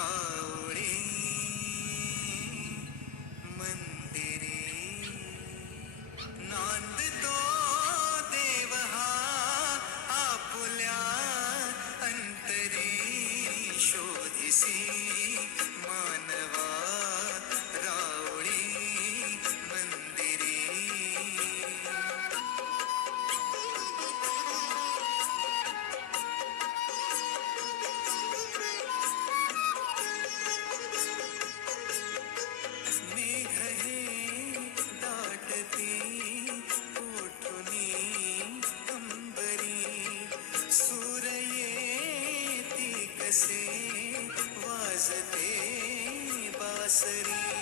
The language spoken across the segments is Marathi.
Yeah. सरी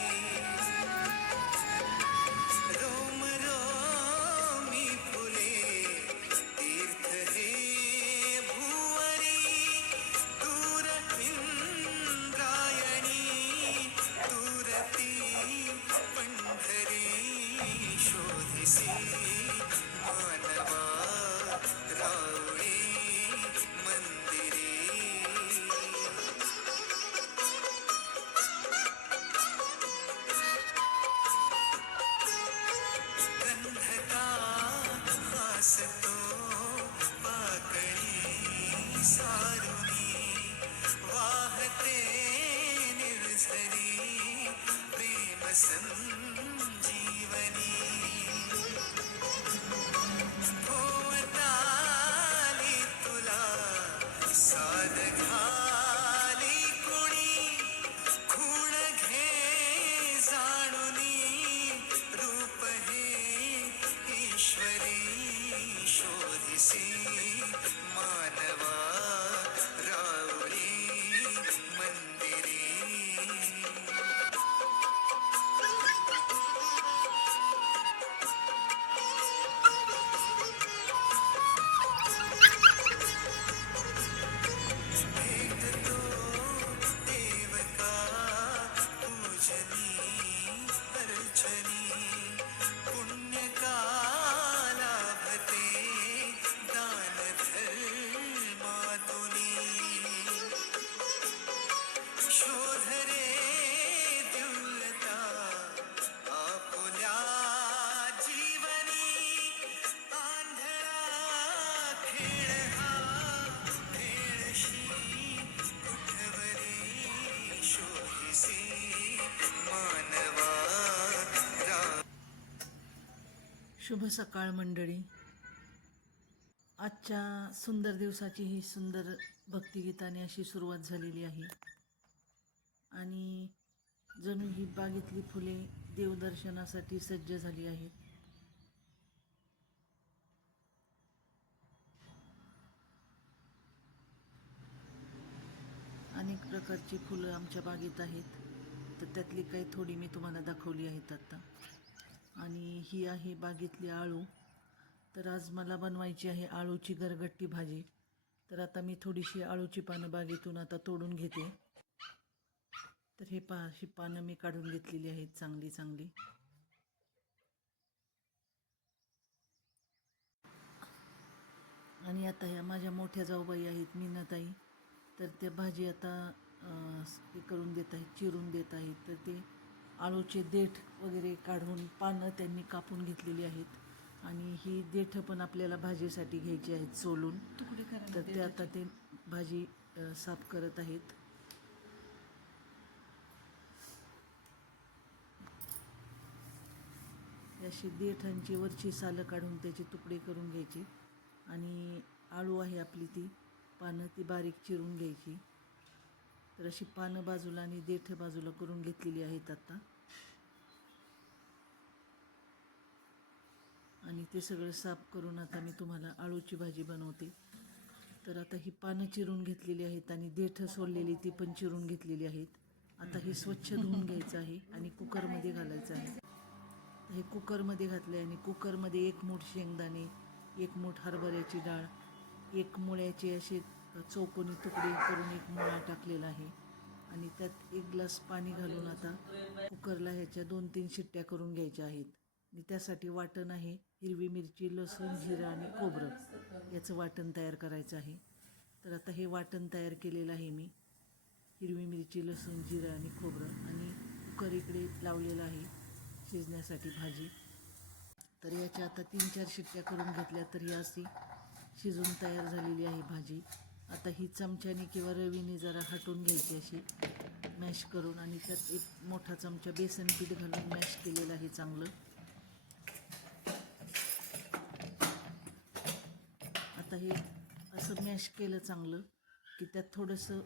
शुभ सकाळ मंडळी. आजच्या सुंदर दिवसाची ही सुंदर भक्तिगीताने अशी सुरुवात झालेली आहे. आणि जणू ही बागेतली फुले देवदर्शनासाठी सज्ज झाली आहेत. अनेक प्रकारची फुलं आमच्या बागेत आहेत. तर त्यातली काही थोडी मी तुम्हाला दाखवली आहेत आत्ता आणि ही आहे बागेतली आळू. तर आज मला बनवायची आहे आळूची गरगट्टी भाजी. तर आता मी थोडीशी आळूची पानं बागेतून आता तोडून घेते. तर हे पा ही पानं मी काढून घेतलेली आहेत चांगली चांगली. आणि आता ह्या माझ्या मोठ्या जाऊबाई आहेत मीनाताई. तर त्या भाजी आता हे करून देत आहेत चिरून देत आहेत. तर ते आळूचे देठ वगैरे काढून पानं त्यांनी कापून घेतलेली आहेत. आणि ही देठं पण आपल्याला भाजीसाठी घ्यायची आहेत सोलून. तर ते आता ते भाजी साफ करत आहेत. अशी देठांची वरची सालं काढून त्याचे तुकडे करून घ्यायचे. आणि आळू आहे आपली ती. पानं ती बारीक चिरून घ्यायची. तर अशी पानं बाजूला आणि देठ बाजूला करून घेतलेली आहेत आता. आणि ते सगळं साफ करून आता मी तुम्हाला आळूची भाजी बनवते. तर आता ही पानं चिरून घेतलेली आहेत आणि देठ सोडलेली ती पण चिरून घेतलेली आहेत. आता हे स्वच्छ धुवून घ्यायचं आहे आणि कुकरमध्ये घालायचं आहे. तर हे कुकरमध्ये घातलं आहे आणि कुकरमध्ये एक मूठ शेंगदाणे एक मूठ हरभऱ्याची डाळ एक मुळ्याचे असे चौकोनी तुकडे करून एक मुळा टाकलेला आहे. आणि त्यात एक ग्लास पाणी घालून आता कुकरला ह्याच्या दोन तीन शिट्ट्या करून घ्यायच्या आहेत. आणि त्यासाठी वाटण आहे हिरवी मिरची लसूण जिरं आणि खोबरं याचं वाटण तयार करायचं आहे. तर आता हे वाटण तयार केलेलं आहे मी. हिरवी मिरची लसूण जिरं आणि खोबरं आणि कुकर इकडे लावलेलं आहे शिजण्यासाठी भाजी. तर याच्या आता तीन चार शिट्ट्या करून घेतल्या तर ही अशी शिजून तयार झालेली आहे भाजी. आता ही चमच्याने किंवा रवीने जरा हटून घ्यायची अशी मॅश करून आणि त्यात एक मोठा चमचा बेसन पीठ घालून मॅश केलेलं आहे चांगलं. आता हे असं मॅश केलं चांगलं की त्यात थोडंसं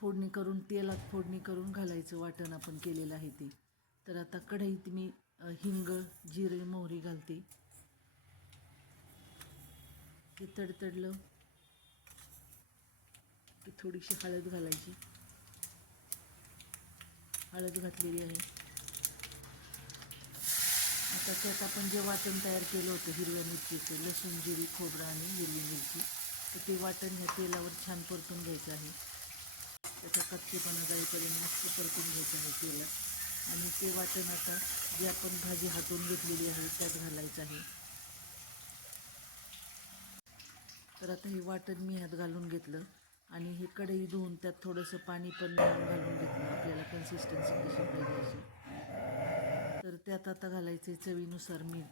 फोडणी करून तेलात फोडणी करून घालायचं वाटण आपण केलेलं आहे ते. तर आता कढईत मी हिंग जिरे मोहरी घालते. ते तडतडलं. ती थोडीशी हळद घालायची. हळद घातलेली आहे. आता त्यात आपण जे वाटण तयार केलं होतं हिरव्या मिरचीचं लसूण जिरी खोबरं आणि हिरवी मिरची तर ते वाटण ह्या तेलावर छान परतून घ्यायचं आहे. त्याचा कच्चेपणा जाईपर्यंत मस्त परतून घ्यायचं आहे तेलात. आणि ते वाटण आता जे आपण भाजी हातून घेतलेली आहे त्यात घालायचं आहे. तर आता हे वाटण मी ह्यात घालून घेतलं. आणि हे कढई धुवून त्यात थोडंसं पाणी पण घालून घेतलं. आपल्याला कन्सिस्टन्सी कशी पाहिजे अशी. तर त्यात आता घालायचं आहे चवीनुसार मीठ.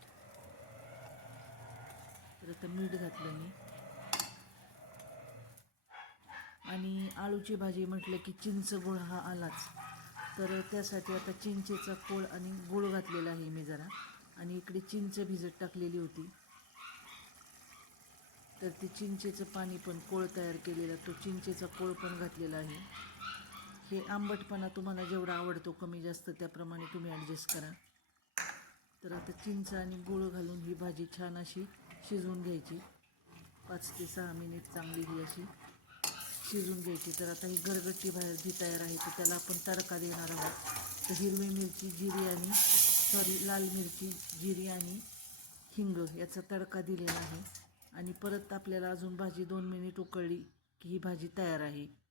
तर आता मीठ घातलं मी. आणि आळूची भाजी म्हटलं की चिंच गुळ हा आलाच. तर त्यासाठी आता चिंचेचा कोळ आणि गुळ घातलेला आहे मी जरा. आणि इकडे चिंच भिजत टाकलेली होती. तर ते चिंचेचं पाणी पण कोळ तयार केलेला तो चिंचेचा कोळ पण घातलेला आहे. हे आंबटपणा तुम्हाला जेवढा आवडतो कमी जास्त त्याप्रमाणे तुम्ही ॲडजस्ट करा. तर आता चिंच आणि गूळ घालून ही भाजी छान अशी शिजवून घ्यायची. पाच ते सहा मिनिट चांगली ही अशी शिजून घ्यायची. तर आता ही गरगट्टी बाहेर जी तयार आहे तर त्याला आपण तडका देणार आहोत. तर हिरवी मिरची जिरी आणि सॉरी लाल मिरची जिरी आणि हिंग याचा तडका दिलेला आहे. आणि परत आपल्याला अजून भाजी दोन मिनिट उकळली की ही भाजी तयार आहे.